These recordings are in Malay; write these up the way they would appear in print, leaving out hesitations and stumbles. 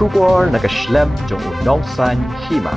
Shubor nakaslem jong unong san hima.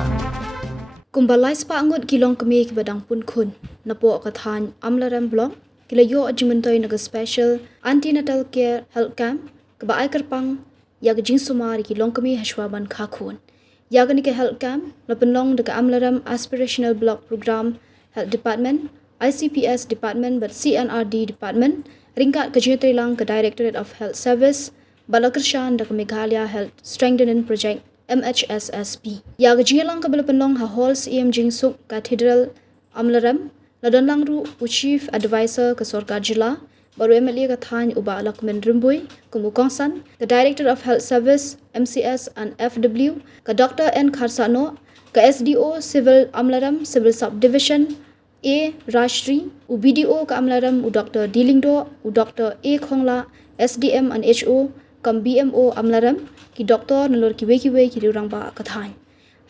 Kumbalai spa angut kilong kemi ke badang pun kun. Napo kathan amlaram blok kilayo ajumentoy naga special antenatal care health camp ke baai kerpang ya jing sumar kilong kemi hashwaban khakun. Ya ke health camp lapenlong daga amlaram aspirational block program health department ICPS department but CNRD department ringkat ke Trilang ke Directorate of Health Service Balakrishnan daga Meghalaya Health Strengthening Project MHSSP. Ya gejingelang ke belapenlong ha hall CM Jingsuk Cathedral Amlaram ladonlang ru Chief Advisor ke Sorkar Jila baru MLA ke Thany Uba Alakmen Rimbui ke Mukongsan ke Director of Health Service MCS and FW ke Dr. N Kharsano ke SDO Civil Amlaram Civil Subdivision A Rashri u BDO ke Amlaram u Dr. Dilingdo u Dr. A Khongla SDM and HO kam BMO Amlaram ki doktor nalor ki we ki rang ba kathan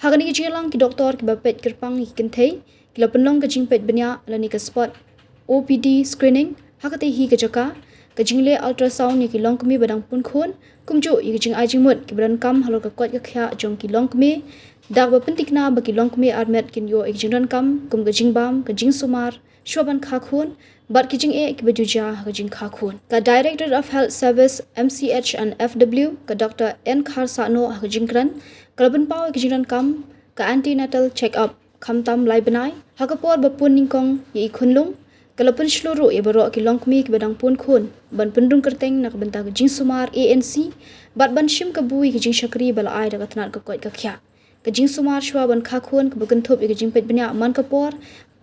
hagani ki jelang ki doktor ki bapet kerpang ki kenthei ki lapenlong ka jingpet benya lani ka spot OPD screening hakate hi ka jaka ka jingle ultrasound ni ki longkmi badang pun khon kumjo i ki jing ajing mut ki bran kam halor ka kot ka khya jong ki longkmi dak ba pentikna ba ki longkmi armet kin yo ik jingran kam kum ka jingbam ka jing sumar shwaban kha khon but kijing e ki bajuja kijing kha khun ka Director of Health Service MCH and FW ka Dr. N Kharsano kijing kran kalban paw kijing ran kam ka antenatal check up khamtam lai banai hakapor bapun ningkong ye khunlung kalapun shluru e baro ki longkmi ki badang pun khun ban pendung kerteng nak benta kijing sumar ANC bat ban shim ka bui kijing shakri bal ai da katnat ka koi ka khya kijing sumar shwa ban kha khun ka bagan thop kijing pet bnya man kapor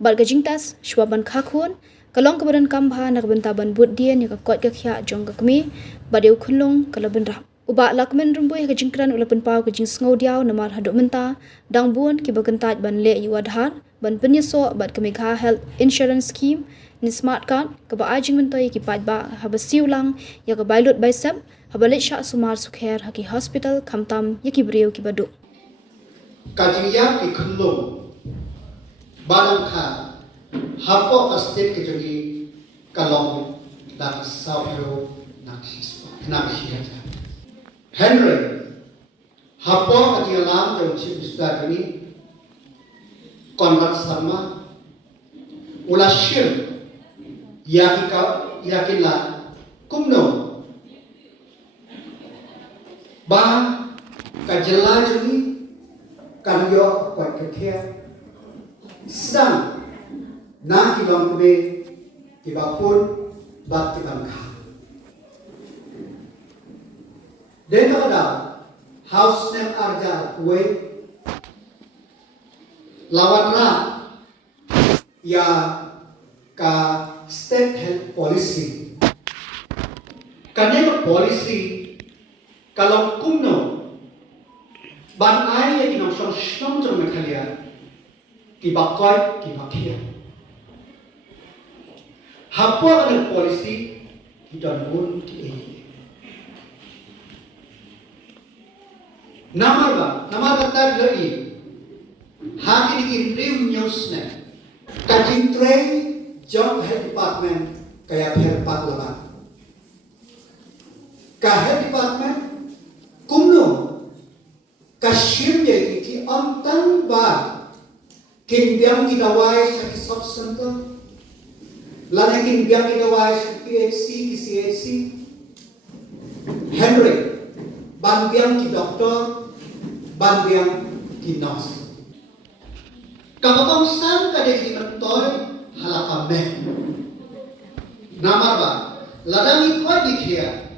bal kijing tas shwa ban kha khun kalong kebadan kambha nak bentaban bud dia ni ka kot ka khya jong ka kmi badeu khunlong kalaban ram uba lakmen rumbui ka jingkran ulapan pau ka jing sngo diaw namar hadu menta dang bun ki bagantaj ban le yu adhar ban penyeso bat kami kha health insurance scheme ni smart card ka ba ajing mentoi ki pat ba haba siulang ya ka bailut baisap habalit sha sumar sukher haki hospital khamtam yaki breu ki badu kajingya ki khunlong badang kha hapo astet ke jogi kalong dak sabro nakshi Henry hapo ati alam jong chi ustadani konvat sama ulashir yakila kumno ba kajela jogi kamyo kwa kekia sedang na kilong kube kibapun bat kibangka. Dito kada house name arja kue lawan na ya ka state health policy. Kanema policy kalau kumno ban ai ya kinong song jong mekhalia kibakoi kibakia. Hapo ada polisi kita pun ki Nama kata lagi hakini interim news ne kajing train job health department kaya herpat laban ka health department kumno kashim jadi ki amtan ba kimbiam kita wai sa sub center lanakin biang kita wai PHC, CHC, Henry, ban biang ki doktor, ban biang ki nurse. Kapatong san kade ki mentor halakame. Namar ba, ladang ikoi dikhia,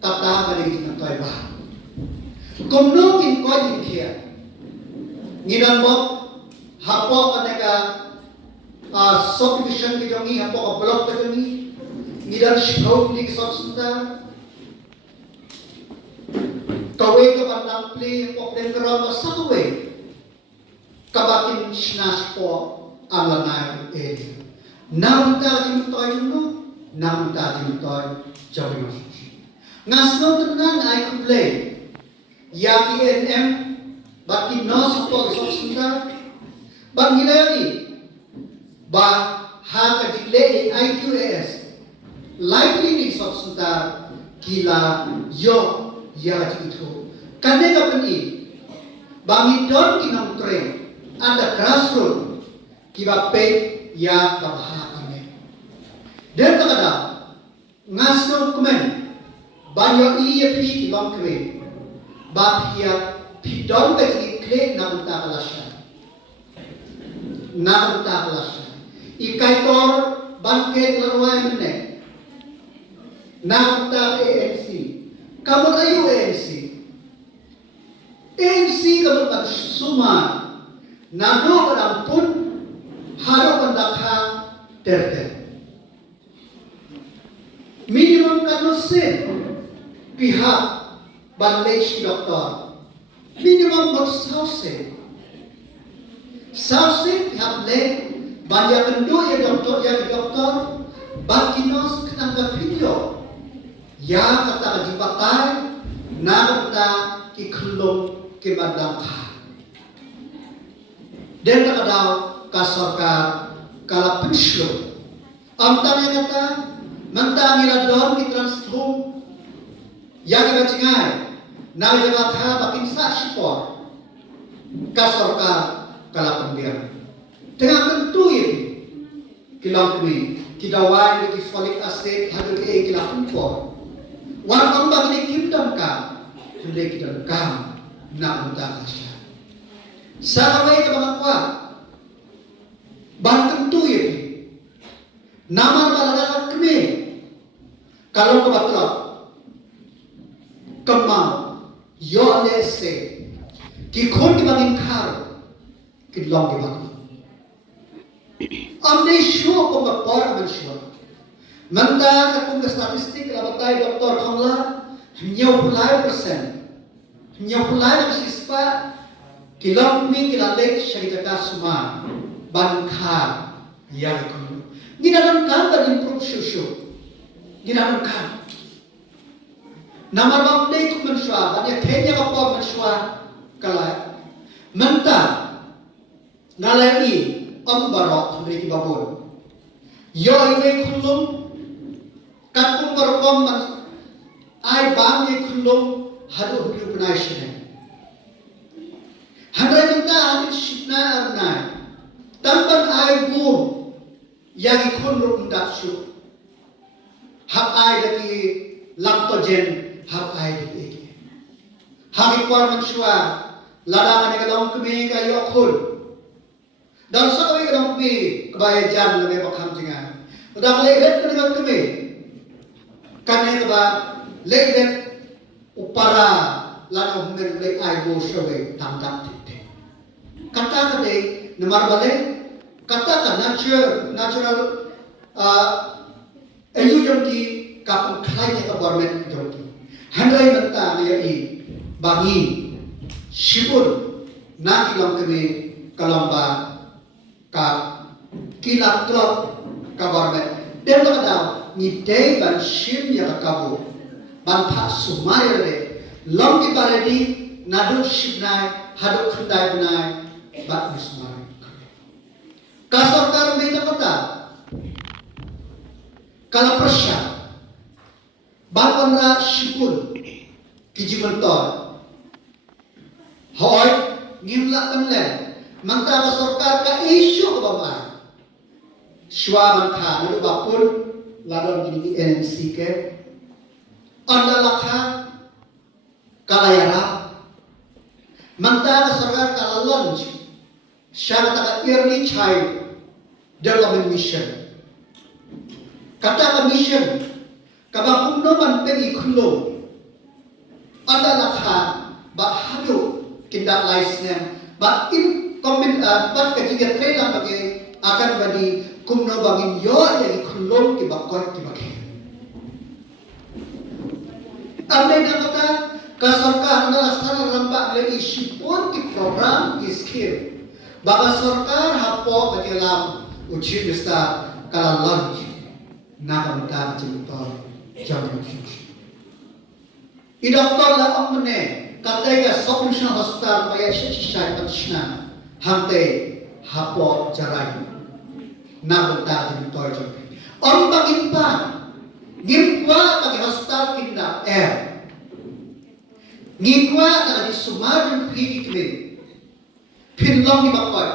tata kade ki mentor ba. Komno kin koi dikhia, ngidang bok, hapo kaneka subdivision ki jongi hapo ka block ka jongi ngidan scout ni subsenta kawe ka bandang play of den karama sakwe kabakin snas po alanay area namta jim toy no namta jim toy jawi ngasno tenan ay kuplay yaki NM baki nos po subsenta bangilani ba ha ka diklare IQAS likely ni substance kila yo ya itu Kanega peni bangidon kinong train ada grassroots kibape ya kabahakane. Dan kada ngasno kumen banyo iya pi kilong kwe bapia pidon bagi kle namunta kalasya ikai tor bangke larway mene namunta ANC kamu ayu ANC kamu suma nado pun haro pandakha terder minimum kanusin pihak balai si doktor minimum bersausen pihak le banyak kendu ya doktor bakinos kenangga video ya kata jipatai nagta ki khlom ke badangkha dan kadang kasorkar kala pensyo amtanya kata mentang iladon di transform yang ibacingai na jabatha bakin sipor kasorkar kala pendiam dengan tentu ini kilang kami kidawai ki folic acid hadu ke kilang impor warang bagi kimdam ka sudah kita kam na unta kasya sahabai ka mga kwa ban tentu ini nama baladakan kami kalau kebetulan kemau yo lese kikon di bangin kar kidlong di bangin amne show ko mapor man show manda ka kung statistik labatay doktor khangla nyaw pulay sispa kilong mi kilalek syarikata suma ban kar yang ikon ginanon kan ban improve shushu ginanon kan nama bang dei ku mensua banya kenya ka po mensua kala menta nalai barok dari babon yo iwe kulum katung berkom ai bang ye kulum hadu hiu benai shine handai menta amit shipna arnai tamban ai bum yang ikun rum daksu hak ai daki laktogen hak ai daki hak ikwar mensua ladangan yang dalam kemi kayo khul dan sakawai kadang pi kebaya jam lebih pakam jangan. Udah lehet dengan kami. Kami keba lehet upara lalu humen lek aibo sawe tangkap titik. Kata kade nomor balik kata kan natural elu jomki kapun khlainya ke government jomki. Handai menta ya i bangi shibur na kilang kami kalamba ka kilak klok government dan kadang ni day ban shim ya kabu ban pha sumai re long di paredi nadu shibnai hadu khandai banai bat mismai ka sarkar me ta kata kala prasya ban ra shipul kijiman to hoy ngimla tamle manta sarkar ka isu ka ba Shwaman Khan lalu bapun lalu di NMC ke anda lakha kalayara manta sarkar kala launch syarata ka early child development mission kata ka mission kabang no man pegi khullo anda lakha ba hadu kinda license ba in comment ba ka jiga trailer bagi akan bagi kumno bangin yo yang khulom ki bakot ki bakhe amne na kata ka sarkar na astana ramba le isipon ki program ki skill baba sarkar hapo kajelam uji besta kala lunch na kamta cintor jamin shush I doktor la amne katay ka solution hospital paya shishai patshna hamte hapo jarai na bunta din torjo on bagin pa ngimwa pag hospital kinda ngikwa dari sumaran pigi kle pinlong di bakot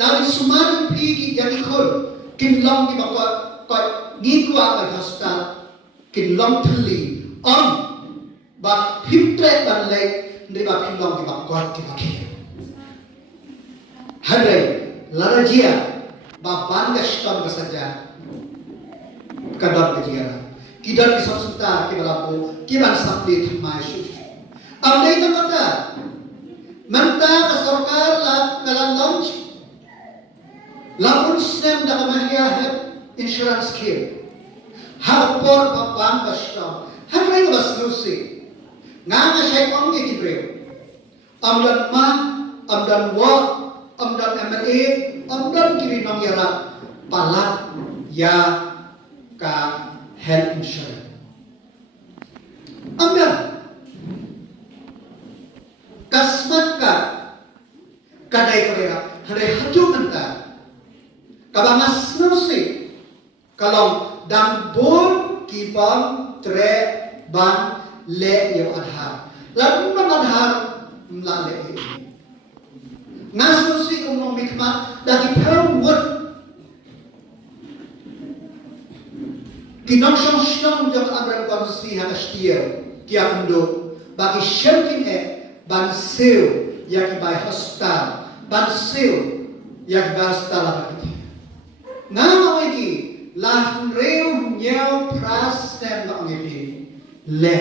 dari sumaran pigi jadi khol kinlong di bakot kot ngikwa ka hostal kinlong thli ba phimtre ban le ndi ba pinlong di bakot ki bakhe hare larajia ba banga stom ka saja kadar kejia kidar ki samsuta ki balapo ki ban sapli thmai shu amdai ta kata manta ka sarkar la kalan launch la unsem da mahia है insurance care har por babam basta har rai baslu se nga shai pang ke kibre amdan ma amdan wa amdan MLA amdan kiri nam yara palat ya ka health insurance amdan kasmat ka kadai kaya hare haju manta kabangas nusi kalau dan bor kibang tre ban le yo adhar lalu ban adhar mla le ngas nusi umum mikmat dari perwut kinong shong jang abran konsi hakastia kia ndo bagi shelking ban seo yang by hostal ban seo yang by hostal hakati ngaw iki lah reu nyau pras tem ba ngi le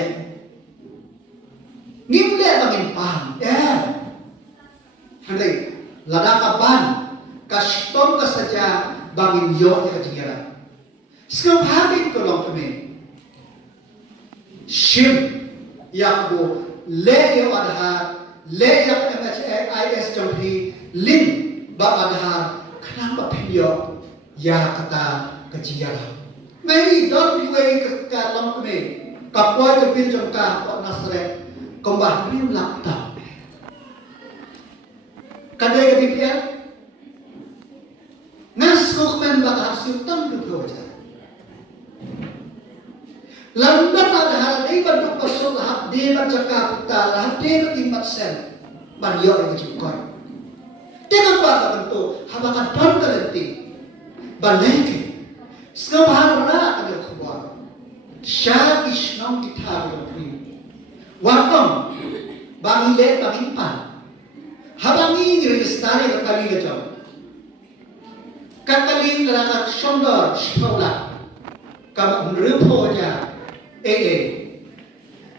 ngim le bangin pan handai lada kapan kastom ka saja bangin yo ya jingira skam habit ko long kami shim yakbo le yo adha le yak MHIS jampi lim ba adha kenapa pinyo ya kata kejiyara. Mari don piwai ke long kami kapoi ke pin jongka ko nasre kombah rim laptop. Kadai ke DPR nas ko men ba hasil tam du ko ja. Landa ada hal dei ba du pasol hab de ba cakap ta lah de ba timat sen ban yo ke jikoi. Dengan ba bentuk habakan don kalenti balengke sekarang ada kabar syah islam kita berperi wakam bangi le bangi pan habangi registari kali lejau kakali lelakat shondor sekolah kam repo ja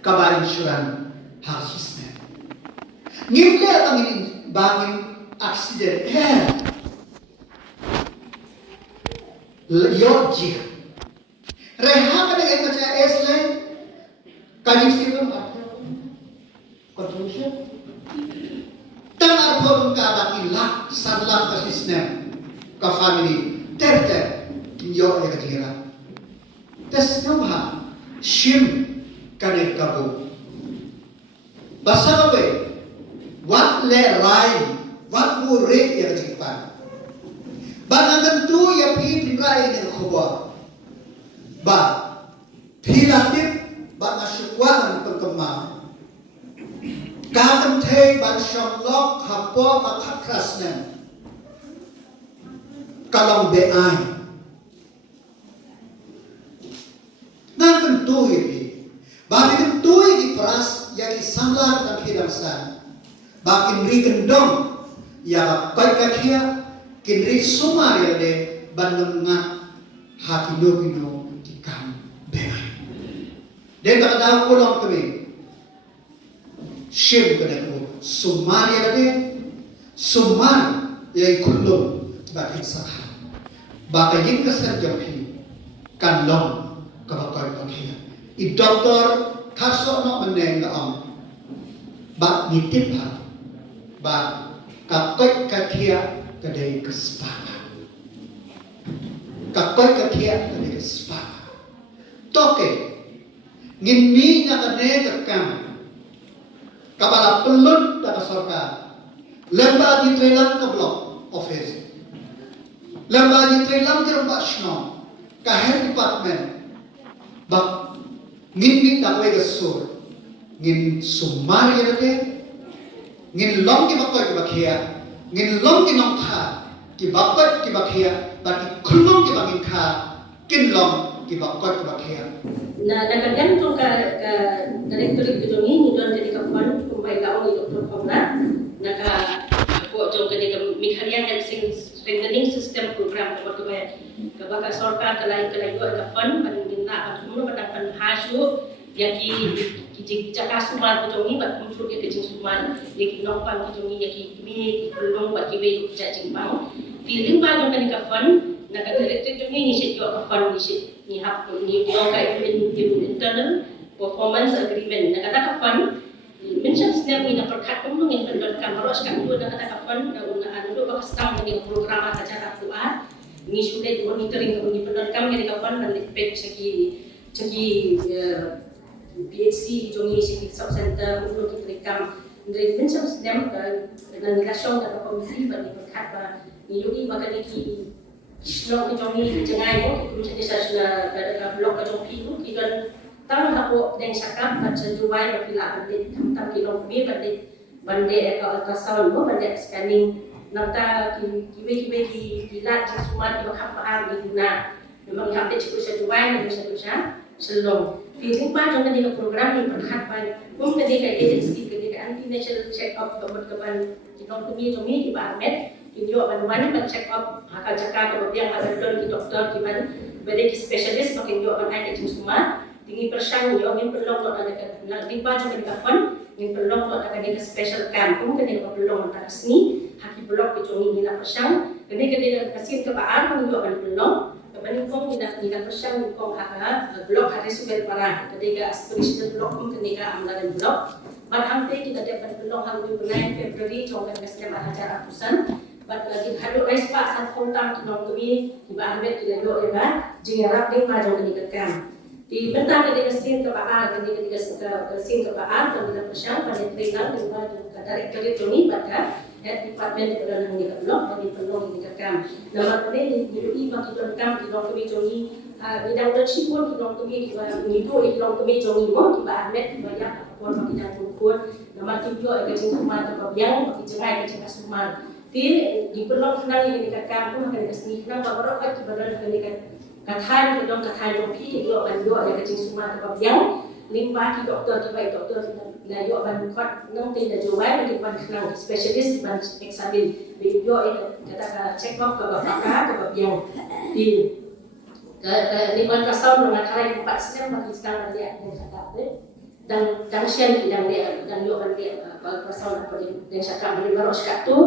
kabar insuran hal sistem ngimle bangi aksiden Yoji Reha pada yang baca S-line Kajik silam Confusion Tang arpon ka bakila Sanlam ka sistem Ka family Ter Yo ya kajira Tes nabha Shim Kane kabo Basa kabe Wat le rai Wat mu re ya kajikpan Bang tentu ya pi pimrai dengan khabar. Ba philatip ba masukwan pengkemang. Kapan thei ban shamlok khapo akhakrasnen. Kalong beai. Nang tentu ya pi. Ba tentu ya di peras ya di samlar dan hidangsan. Ba kinri gendong ya kai kakia kinri sumar ya de banenga hati dopino tikam beai de tak ada pulang kami shim kada ko sumar ya de sumar ya kullum bakin sah baka yin kasar jampi kan long kabakar pakia I doktor kaso no meneng am ba nitip ha ba kakai kakia kadai kesepaka kakai kakia kadai kesepaka toke ngini ngakane kakam kabala pelut tak sorka lemba di trelang ke blok office lemba di trelang ke rumah shno ka head department bak ngini tak wei gesur ngin sumari yate ngin long ki bakot ki bakhia ngin long ki nong kha ki bakot ki bakhia but khulong ki bangin kha kin long ki bakot ki bakhia na nakagantung ka direktorik ito ni don jadi kapan kumbai ka ong Dr. Komna naka ako jong kani ka Mikharia Health Strengthening System program ka bagay ka baka sarkar kalay ka fund panin na patumuno patang hasu yaki kijing jaka suman ko jongi bat kumfur ke kijing suman yaki nongpang ko jongi yaki kimi kulong bat kibe ko jajing pang feeling ba jong kani ka fund naka direktorik jongi ni sit yo ka fund ni sit ni hap ni ka internal performance agreement nakatakapan minsan setiap ni naperkat pun ngin penduduk maros kan tu nakatakapan na una anu ba kastam ni program acara kuat ni sudah monitoring ni penduduk kami ni kapan dan pek segi PHC jongi segi sub center untuk rekam dari minsan setiap dan nikasong dan komisi bagi perkat ba ni yui bakal ni Islam kejong jengai ko kung sa sudah ada blok kejong pilu kidan tang hako deng sakap at sa juway mapila bandit tam kilong mi bandit bande ultrasound mo bande scanning nata kibe kilat sa sumat di makapaan di guna memang hapit sa juway na sa selong feeling pa jong kani program ni perhat pa kung kani ka agency kani ka anti-national check-up gamot kapan kilong kumi di Ahmed Inyo ban check up haka jaka ko biang ada don ki doktor ki ban bade ki specialist makin yo ban ai ke semua tinggi persang yo min perlong lo ada na di ba jong ka fon min perlong lo ada ke special camp kum ke ko perlong ta sni haki blok ki jongi ni na persang kene ke dia kasin ke baan mang yo ban perlong ban kong ni na persang kong haka blok hari super parah ketika aspiration blok kum kene ka amlan blok ban amte kita dapat perlong hang di bulan Februari jong kan kesem acara pusan bat lagi hadok ais pak san kontam kinong kami di Ahmed kita yo eba jingarap ding ma jong kini kekam di bentang ke sin ke baan ke sin ke baan ke kita persang pada training di ba ke director itu ni baka head department ke dalam ni blok bagi pelong ini kekam nama kene di ui bagi kekam kinong kami jongi bidang leadership pun kinong kami ni do kinong kami jongi mo di Ahmed di banyak pun bagi dan pun nama tibio ke jing semua ke biang bagi jengai ke jing semua di pelong kenal ini dekat kampung akan kesini kenal baru kat badan dekat kathan kedong kathan jopi itu akan dua ada kecing semua ke biang limpa ki doktor ki baik doktor la yo akan kot nong tin da jawai di ban kenal specialist ban examine yo kata check up ke bapak ke biang di ni ultrasound dengan cara 4 jam bagi sekarang dia kata dan sian dan dia dan yo kan dia ultrasound apa dia cakap baru sekat tu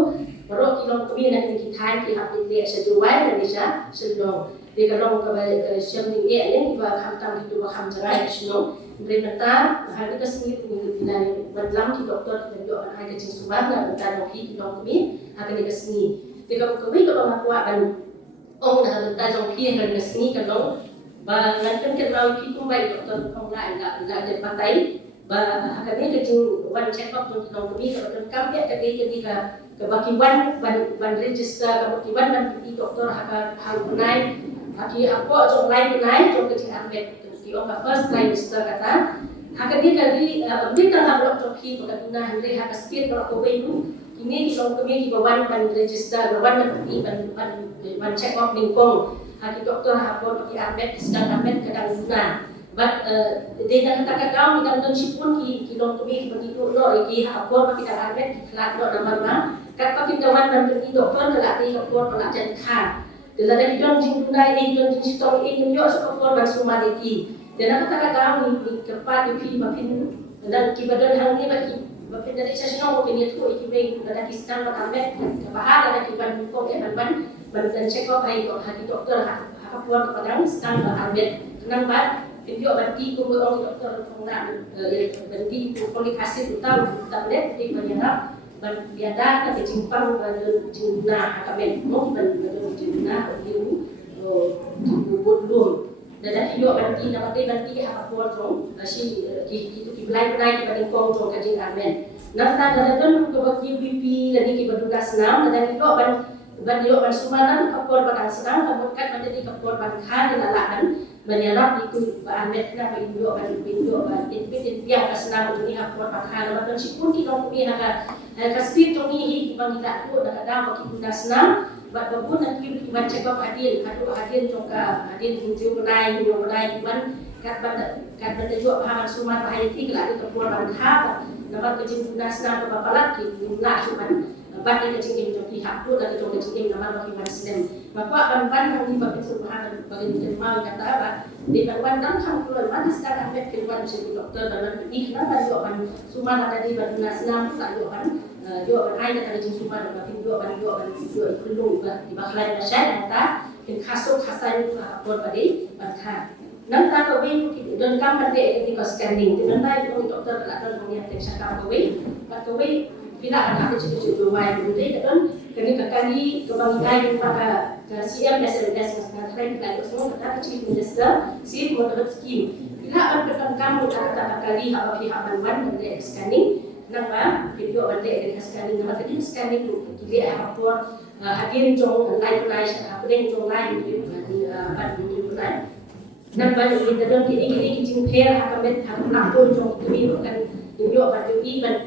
baru kilong kami nak kita ki hapit dia sejuai dan bisa sedong dia kalau ke siam ni ni ba khamtam itu ba kham jarai sno beri mata hari ke sini dengan badlam ki doktor dan yo ai ke jing subah na benta no ki kilong kami akan ke sini dia kalau kami kalau nak buat dan ong na benta jong ki akan ke sini kalau ba nganten ke lau ki kumbai doktor kong la enggak ada patai ba akan ke jing one check up untuk kilong kami kalau kam dia ke dia kebakiban ban register kebakiban ban pergi doktor hak punai haki apa jong lain punai jong kecil Ahmed di orang first register kata hak dia tadi benda tak blok joki bukan guna hari hak sikit kalau kau itu ini kalau kami di bawah ban register bawah ban pergi ban check up lingkong haki doktor apa pergi Ahmed sedang Ahmed kadang guna but dia nak kata kau ni dalam sipun ki long kami begitu lo iki apa pergi Ahmed kelak lo nama kat pakai kawan dan pergi doktor kelak ni doktor kelak jadi kan dalam dari don jing tunai ni don jing stong ini yo doktor dan semua lagi dan kata kau ni kepat di makin dan kibadan hang ni bagi makin dari sesno mungkin itu iki main dan kisah Ahmed bahar dan kiban kok ban check up ai hati doktor hak puan kepadang sedang Ahmed tenang bat video banti ko orang doktor pengna banti ko folik acid utang tablet di banyak ban biada ka jimpang ban jingna akamen mo ban jingna diu bodlum dan video banti nama banti ha ko tong si ki blai blai ban ko tong ka jing amen nafta daladon ko ki BP lagi ki badugas nam dan video ban sumana kapor bakal senang kabut kat menjadi kapor ban kha di lalahan menyerap itu Ahmed na pinjok yang kesenang ini aku pakai nama dan sipun kita punya kasih ini bang kita tu dah ada bagi kita senang buat babun nanti kita cakap hadir juga hadir hujung kenai kan benda juga bahagian sumber bahayati kalau ada kepuan bangha nama kecil kita senang beberapa lagi jumlah cuma bagi kecil itu pihak tu dan kecil nama bagi Muslim maka ban yang bagi subhanallah bagi jemaah kata apa di ban dan keluar mana sekarang Ahmed keluar jadi dokter dalam ini kenapa juga ban sumber ada di ban Islam tak juga ban ai ada di sumber bagi ban perlu di baklan masyarakat dan kasut hasan itu apa tadi bangha nanti kau dan kamu ada di scanning dengan naik dokter tak ada yang cakap kau bila anak kecil bermain begitu kan kena kali kebangitan pada CM SMS dengan trend semua kata kecil minister si moderate scheme bila akan kamu kata kali apa pihak bantuan dan scanning nama video benda dengan scanning nama tadi scanning dia apa hadir jong live apa yang jong live dengan nampak ini dalam kini kicing pair akan melapor jong itu kan tunjuk pada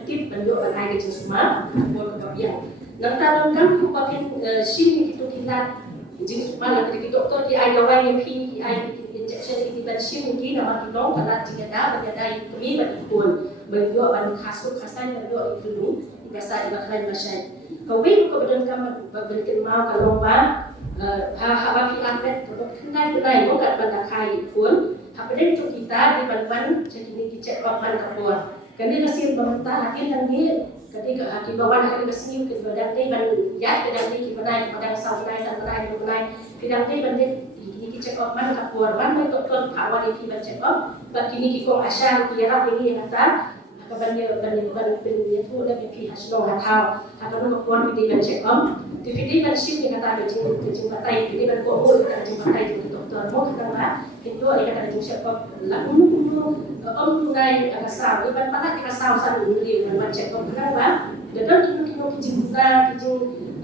tip tunjuk pada air semua buat kebiang. Nanti dalam tu pakai sini itu kita jadi semua lagi doktor di air awal yang pi air injection ini pada sini kita nama kita kalau jika ada kami berikut berjual pada kasut kasan berjual itu dulu biasa dibakar masyarakat. Kau kemudian kamu berbikin mau kalau hak Ahmed kenai bukan pada kai pun hak itu kita di ban jadi ini kita papan kapur. Kami kasih pemerintah hakim lagi ketika hakim bawah hakim kesini kita dan ban ya kita kita naik pada sampai kita ini kita papan kapur ban itu kan kawan itu kita bagi ini kita asal kira ini yang kata kabarnya itu udah bagi hasil hatau akan kapur kita cek di video kan sih yang kata jumpa tay video kan kok jumpa tay itu dokter mau kata itu ada kata jumpa lalu tunai kasar iban pada kasar san dulu kan cek kenapa dan kita jumpa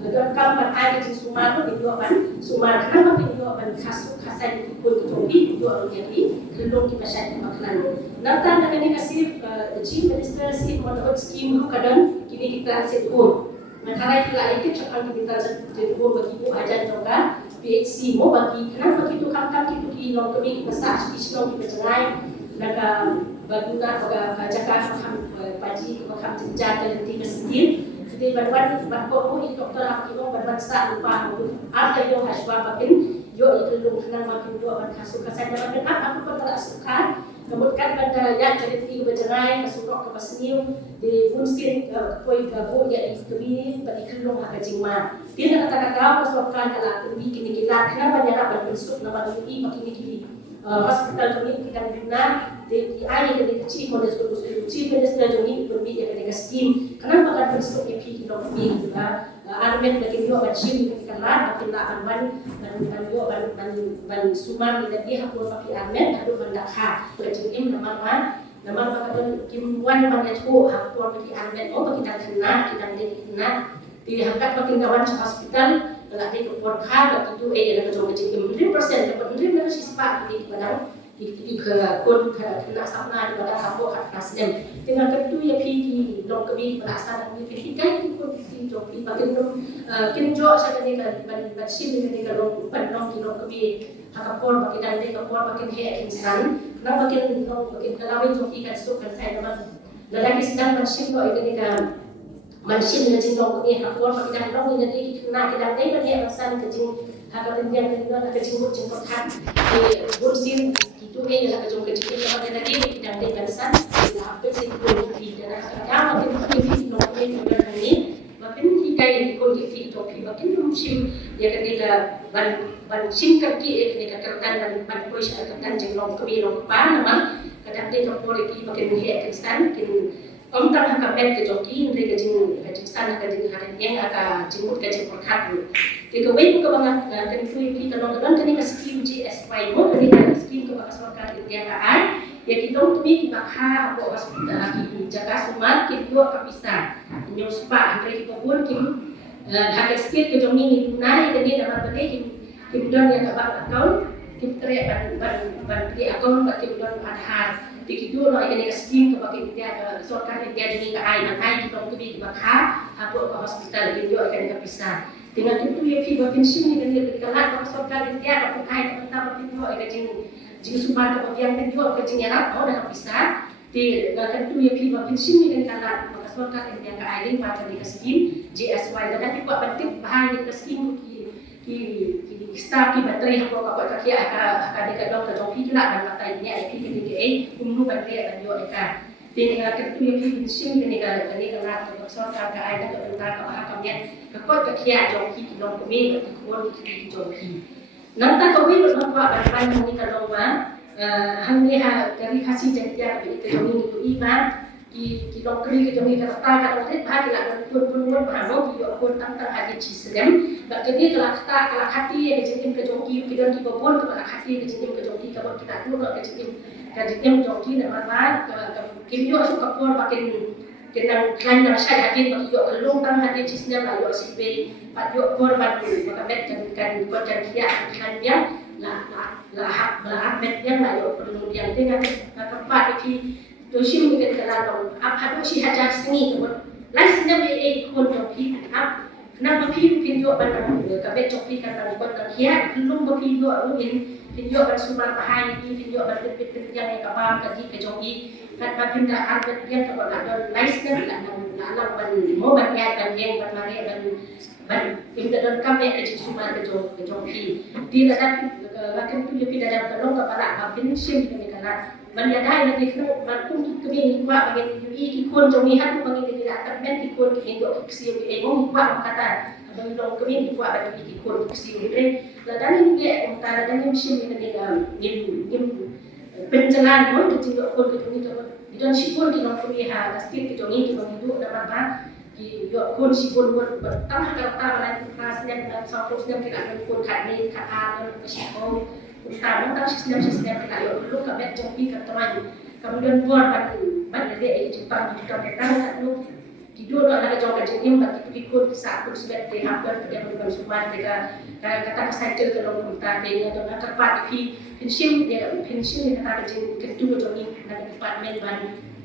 dan kamar ada di Sumar itu apa Sumar kenapa itu apa kasar itu pun itu jadi kelong di masyarakat makanan nanti ada kena kasih chief minister si moderate scheme kadang kini kita sebut Makanya kita itu cakap kita jadi bagi ibu ajar juga PHC mau bagi kenapa begitu kam itu di long kami besar di long kita cerai naga baguna pada jaga pagi ke makam jaga dan tiga sedih jadi bantuan bantuan itu dokter apa kita bantuan sah lupa ada yang harus bapakin yo itu long kenal makin dua ban kasus saya dapat aku pun tak suka kemudian pada yang jadi tiga bercerai masuk ke pasniu di bunsin koi gabu ya istri bagi kelong agak jima dia kata-kata pasokan ala tinggi kini kita kenapa nyerap berbentuk nama ini makin kini hospital ini kita guna di air dari kecil kondisi kecil minister ini berbeda dengan skim kenapa kan bentuk EP kita pilih juga armet lagi dua bacim ketika lah makin lah ban sumar di dia aku pakai armet aduh bandak ha berjim nama kata kimwan banyak tu aku pakai armet oh kita kena diangkat makin kawan hospital kalau ada keluar khas itu ada macam kecil 100% dapat 100% sispa di padang di ke kon kena sapna di pada kampung Nasdem dengan itu ya pergi dong kami pelaksanaan ini pergi kan itu joki bagian kinjo saya ni ban sim ni kalau dong kami kapor bagi dan kapor bagi he insan nah bagi kalawin joki kan sukan saya nama lalaki sedang sim itu kan Mansim na jingong kami kapor pag dong jadi kena kita tay bagi alasan kejing hagatin dia dengan kejing jengkot hat bursin itu yang kejing kejing yang ada lagi kita tay alasan kita apa sih itu dan ada makin dong kami ini makin kita itu makin musim ya ketika ban sim kaki ketika kertan ban kuis kertan jengong kami long pa nama kadang tay kapor iki makin he kristan Om tak akan ke joki, mereka kajing sana kajing hari yang akan jemput kajing perkat dulu. Jika wei buka banget dan itu kita nonton kan ini skim GSY mo, ini kan skim ke bakas perkat kegiatan. Ya kita untuk ini bakha atau hospital lagi jaga sumat kita kapisa. Nyok spa, mereka kita pun kim hasil skim ke joki ini tunai dan dia dapat bagi kemudian yang dapat account tere ban di akon ba ke don adhar di kidu no ini ka skim ka bagi dia ka sorkar dia jadi ka ai di dong kebi bakha hapo ka hospital di yo akan ka pisah dengan itu ya fi ba pension ni kan dia ka ka sorkar dia ka ai ka ta ba di yo ka jing sumar ka yang di yo ka jing ya oh dah pisah di kan itu ya fi ba pension ni kan ka sorkar dia ka ai ba ka di ka skim GSY dan nanti buat penting bahan ka skim ki staff ki baterai ko ka ka kia ka de ka dong ka jong pi la ban matai ni ai pi ki ke ai umnu ban dia ban yo ka de ni ka tu ya pi sim ni ka la ka so ka ai da ka ka ka ka ka ko ka kia jong pi ki dong ko me ka ko ki jong pi nan ta ko wi lo ba ban ni ka dong wa hang ni ha ka ri khasi jan dia ka ka jong ni ku i ba ki dong kri ka jong ni ka ta ka dong te ba ki la pun ba ro ki yo ko tang hadi chi sedem ba ke dia kelak hati ke jendim ke jongki ki don ki bobon ke hati ke jendim ke jongki ka bon kita tu ke jendim jongki na ma ki yo su ka por ba ke nang klan na sha hati ba yo ke long tang hati chi sedem la yo si be ba yo por ba ka bet kan ko kan kia kan dia la hak bet dia la yo perlu dia dengan ka pa ki to shi mi ke kala dong apa do shi hajar sini ke lai sedem e kon jongki ap nang bapin pinjo ban ka bet chopi kan nang kon ka kia lum bapin yo in pinjo ban subar bahai ni pinjo ban pit yang ka ba ka ji ke jogi kan bapin da an bet dia ka ba don lais na nang ban mo ban ya kan yang ban mare ban pinjo don ka be ke subar ke jogi di la da bakin tu pi da ka long ka ba la bapin sim ke kana ban ya dai na di kno ban kum tu ke ni kwa ba ke ki kon jogi hat ba ke di la ben ki kon ki do ki e ngom kwa kata abang dong kami di buat bagi ki kon ki ni la dan ni antara dan ni sim ni penjalan mo ki do kon ki ni to di don si kon ki no ko ha pasti ki to ni ki no du da ba ki yo kon si kon mo tam ka ta ba ni kelas dan sa ko sedem ki la kon khat ni khat a ko si ko utama tak sistem kita yo dulu ka bet jompi ka teman kemudian buat ban de Jepang di ka tahu lu tidur ada jong ka jeng tak ikut sa aku sebet de hampir dia bukan suman mereka kata cycle ke long kita de ya dengan tepat di pension ni kata jeng kedua jong ni na department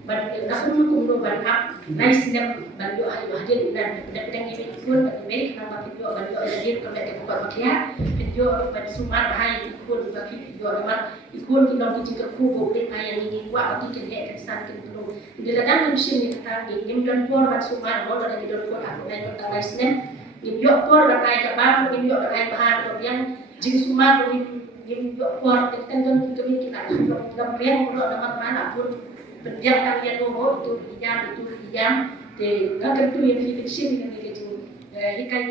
ban aku hukum ban up nice nem ban yo ayo hadir dan teng ini ikut ban me kenapa video ban yo hadir ke bet buat makia video ban suman bahai ikut bagi video memang ikut kita kita ku boleh ayah ini kuat bagi kita kesan kita dulu bila dalam mesin ni kata ni dan por ban suman mo dan dan por aku dan kata nice nem ni yo por ban kai ka ba ni yo ban bahar yang jing suman ni yo por kita dan kita kita beriang untuk dapat mana pun berdiam kalian nomor itu diam de kan itu yang kita sini kan kita hikai